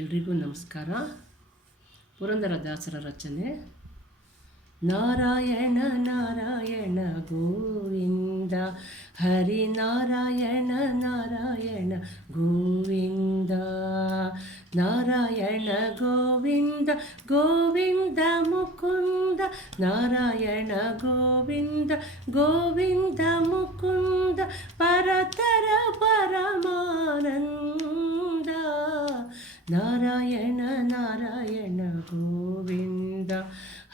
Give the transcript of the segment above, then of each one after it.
ಎಲ್ರಿಗೂ ನಮಸ್ಕಾರ. ಪುರಂದರದಾಸರ ರಚನೆ. ನಾರಾಯಣ ನಾರಾಯಣ ಗೋವಿಂದ, ಹರಿನಾರಾಯಣ ನಾರಾಯಣ ಗೋವಿಂದ. ನಾರಾಯಣ ಗೋವಿಂದ ಗೋವಿಂದ ಮುಕುಂದ, ನಾರಾಯಣ ಗೋವಿಂದ ಗೋವಿಂದ ಮುಕುಂದ, ಪರತರ ಪರಮಾನಂದ. ನಾರಾಯಣ ನಾರಾಯಣ ಗೋವಿಂದ,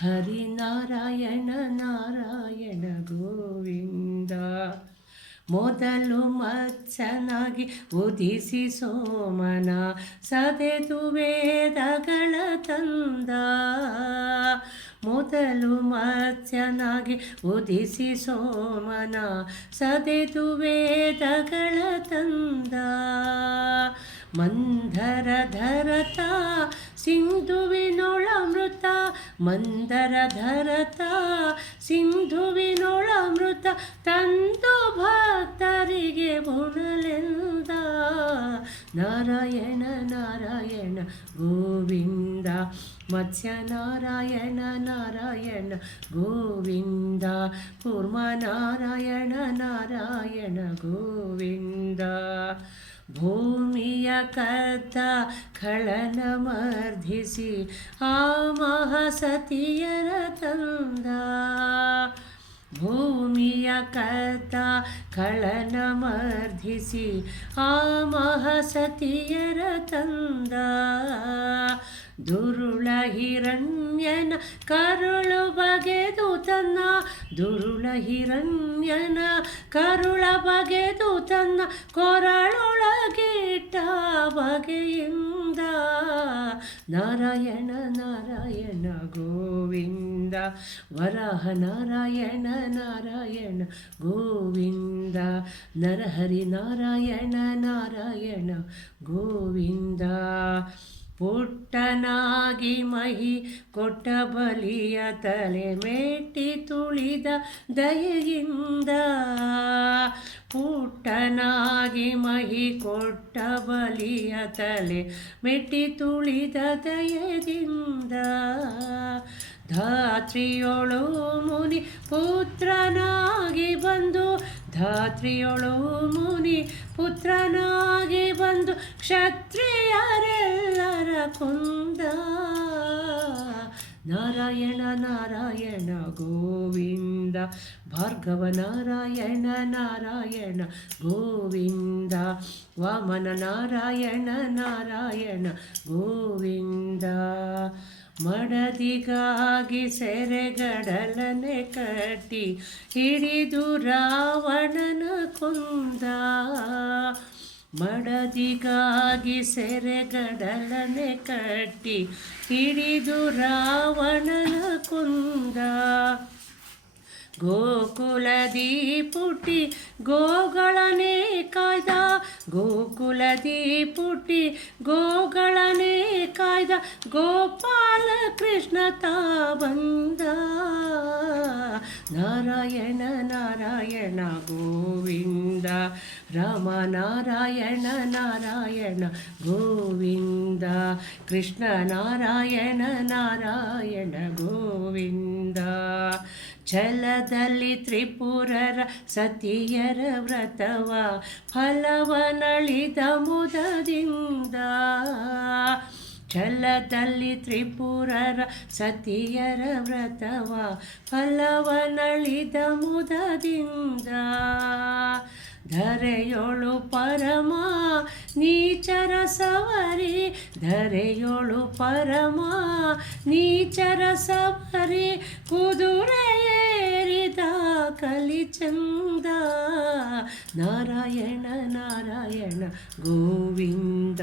ಹರಿನಾರಾಯಣ ನಾರಾಯಣ ಗೋವಿಂದ. ಮೊದಲು ಮತ್ಸ್ಯನಾಗಿ ಉದಿಸಿ ಸೋಮನ, ಸದೆದು ವೇದಗಳ ತಂದ. ಮೊದಲು ಮತ್ಸ್ಯನಾಗಿ ಉದಿಸಿ ಸೋಮನ, ಸದೆದು ವೇದಗಳ ತಂದ. ಮಂದರ ಧರತ ಸಿಂಧುವಿನೊಳಮೃತ, ಮಂದರ ಧರತ ಸಿಂಧುವಿನೊಳಮೃತ, ತಂದು ಭಕ್ತರಿಗೆ ಉಣಲೆಂದ. ನಾರಾಯಣ ನಾರಾಯಣ ಗೋವಿಂದ, ಮತ್ಸ್ಯ ನಾರಾಯಣ ನಾರಾಯಣ ಗೋವಿಂದ, ಕೂರ್ಮ ನಾರಾಯಣ ನಾರಾಯಣ ಗೋವಿಂದ. ಭೂಮಿಯ ಕದ್ದ ಖಳನ ಮರ್ಧಿಸಿ ಆ ಮಹಾಸತಿಯರ ತಂದ. ಭೂಮಿಯ ಕದ್ದ ಖಳನ ಮರ್ಧಿಸಿ ಆ ಮಹಾಸತಿಯರ ತಂದ. ದುರುಳ ಹಿರಣ್ಯನ ಕರುಳು ಬಗೆದು ತನ್ನ, ದುರುಳ ಹಿರಣ್ಯನ ಕರುಳ ಬಗೆದು ತನ್ನ, ಕೊರಳೊಳಗಿಟ್ಟ ಬಗೆಯಿಂದ. ನಾರಾಯಣ ನಾರಾಯಣ ಗೋವಿಂದ, ವರಾಹ ನಾರಾಯಣ ನಾರಾಯಣ ಗೋವಿಂದ, ನರಹರಿ ನಾರಾಯಣ ನಾರಾಯಣ ಗೋವಿಂದ. ಪುಟ್ಟನಾಗಿ ಮಹಿ ಕೊಟ್ಟ ಬಲಿಯ ತಲೆ ಮೆಟ್ಟಿ ತುಳಿದ ದಯೆಯಿಂದ. ಪುಟ್ಟನಾಗಿ ಮಹಿ ಕೊಟ್ಟ ಬಲಿಯ ತಲೆ ಮೆಟ್ಟಿ ತುಳಿದ ದಯೆಯಿಂದ. ಧಾತ್ರಿಯೊಳು ಮುನಿ ಪುತ್ರನಾಗಿ ಬಂದು, ಧಾತ್ರಿಯೊಳು ಮುನಿ ಪುತ್ರನಾಗಿ ಬಂದು, ಕ್ಷತ್ರಿಯರೆಲ್ಲರ ಕೊಂದ. ನಾರಾಯಣ ನಾರಾಯಣ ಗೋವಿಂದ, ಭಾರ್ಗವ ನಾರಾಯಣ ನಾರಾಯಣ ಗೋವಿಂದ, ವಾಮನ ನಾರಾಯಣ ನಾರಾಯಣ ಗೋವಿಂದ. ಮಡದಿಗಾಗಿ ಸೆರೆಗಡಲನೆ ಕಟ್ಟಿ ಹಿಡಿದು ರಾವಣನ ಕೊಂದ. ಮಡದಿಗಾಗಿ ಸೆರೆಗಡಲನೆ ಕಟ್ಟಿ ಹಿಡಿದು ರಾವಣನ ಕೊಂದ. ಗೋಕುಲದಿ ಪುಟ್ಟಿ ಗೋಗಳನೆ ಕಾಯ್ದ, ಗೋಕುಲದಿ ಪುಟ್ಟಿ ಗೋಗಳನೆ ಕಾಯ್ದ, ಗೋಪಾಲ ಕೃಷ್ಣ ತಾ ಬಂದ. ನಾರಾಯಣ ನಾರಾಯಣ ಗೋವಿಂದ, ರಾಮ ನಾರಾಯಣ ನಾರಾಯಣ ಗೋವಿಂದ, ಕೃಷ್ಣ ನಾರಾಯಣ ನಾರಾಯಣ ಗೋವಿಂದ. ಛಲದಲ್ಲಿ ತ್ರಿಪುರರ ಸತಿಯರ ವ್ರತವ ಫಲವನಳಿದ ಮುದದಿಂದ. ಛಲದಲ್ಲಿ ತ್ರಿಪುರರ ಸತಿಯರ ವ್ರತವ ಫಲವನಳಿದ ಮುದದಿಂದ. ಧರೆಯೊಳು ಪರಮ ನೀಚರ ಸವರಿ, ಧರೆಯೊಳು ಪರಮ ನೀಚರ ಸವರಿ, ಕುದುರೆಯೇರಿದ ಕಲಿಚಂದ. ನಾರಾಯಣ ನಾರಾಯಣ ಗೋವಿಂದ,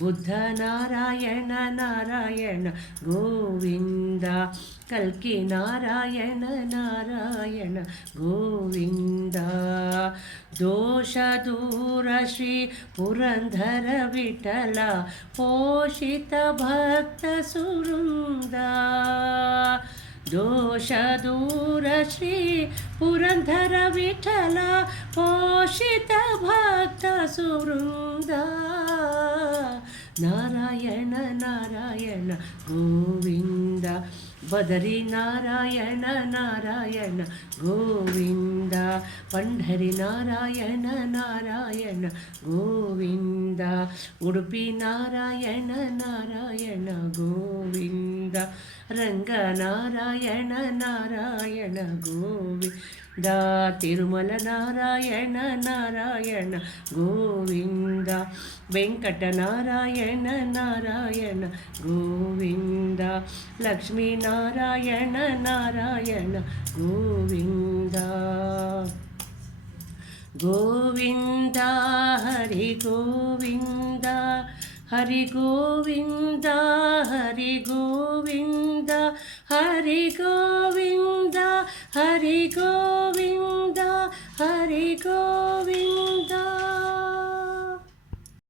ಬುದ್ಧ ನಾರಾಯಣ ನಾರಾಯಣ ಗೋವಿಂದ, ಕಲ್ಕಿ ನಾರಾಯಣ ನಾರಾಯಣ ಗೋವಿಂದ. ದೋಷ ದೂರ ಶ್ರೀ ಪುರಂದರ ವಿಠಲ, ಪೋಷಿತ ಭಕ್ತ ಸುವೃಂದ. ದೋಷ ದೂರ ಶ್ರೀ ಪುರಂದರ ವಿಠಲ, ಪೋಷಿತ ಭಕ್ತ ಸುವೃಂದ. ನಾರಾಯಣ ನಾರಾಯಣ ಗೋವಿಂದ ಬದರಿ ನಾರಾಯಣ ನಾರಾಯಣ ಗೋವಿಂದ ಪಂಢರಿ ನಾರಾಯಣ ನಾರಾಯಣ ಗೋವಿಂದ ಉಡುಪಿ ನಾರಾಯಣ ನಾರಾಯಣ ಗೋವಿಂದ ರಂಗ ನಾರಾಯಣ ನಾರಾಯಣ ಗೋವಿಂದ ತಿರುಮಲ ನಾರಾಯಣ ನಾರಾಯಣ ಗೋವಿಂದ ವೆಂಕಟ ನಾರಾಯಣ ನಾರಾಯಣ ಗೋವಿಂದ ಲಕ್ಷ್ಮೀ ನಾರಾಯಣ ನಾರಾಯಣ ಗೋವಿಂದ ಗೋವಿಂದ ಹರಿ ಗೋವಿಂದ ಹರಿ ಗೋವಿಂದ ಹರಿ ಗೋವಿಂದ ಹರಿ ಗೋವಿಂದ ಹರಿ ಗೋವಿಂದ ಹರಿ ಗೋವಿಂದ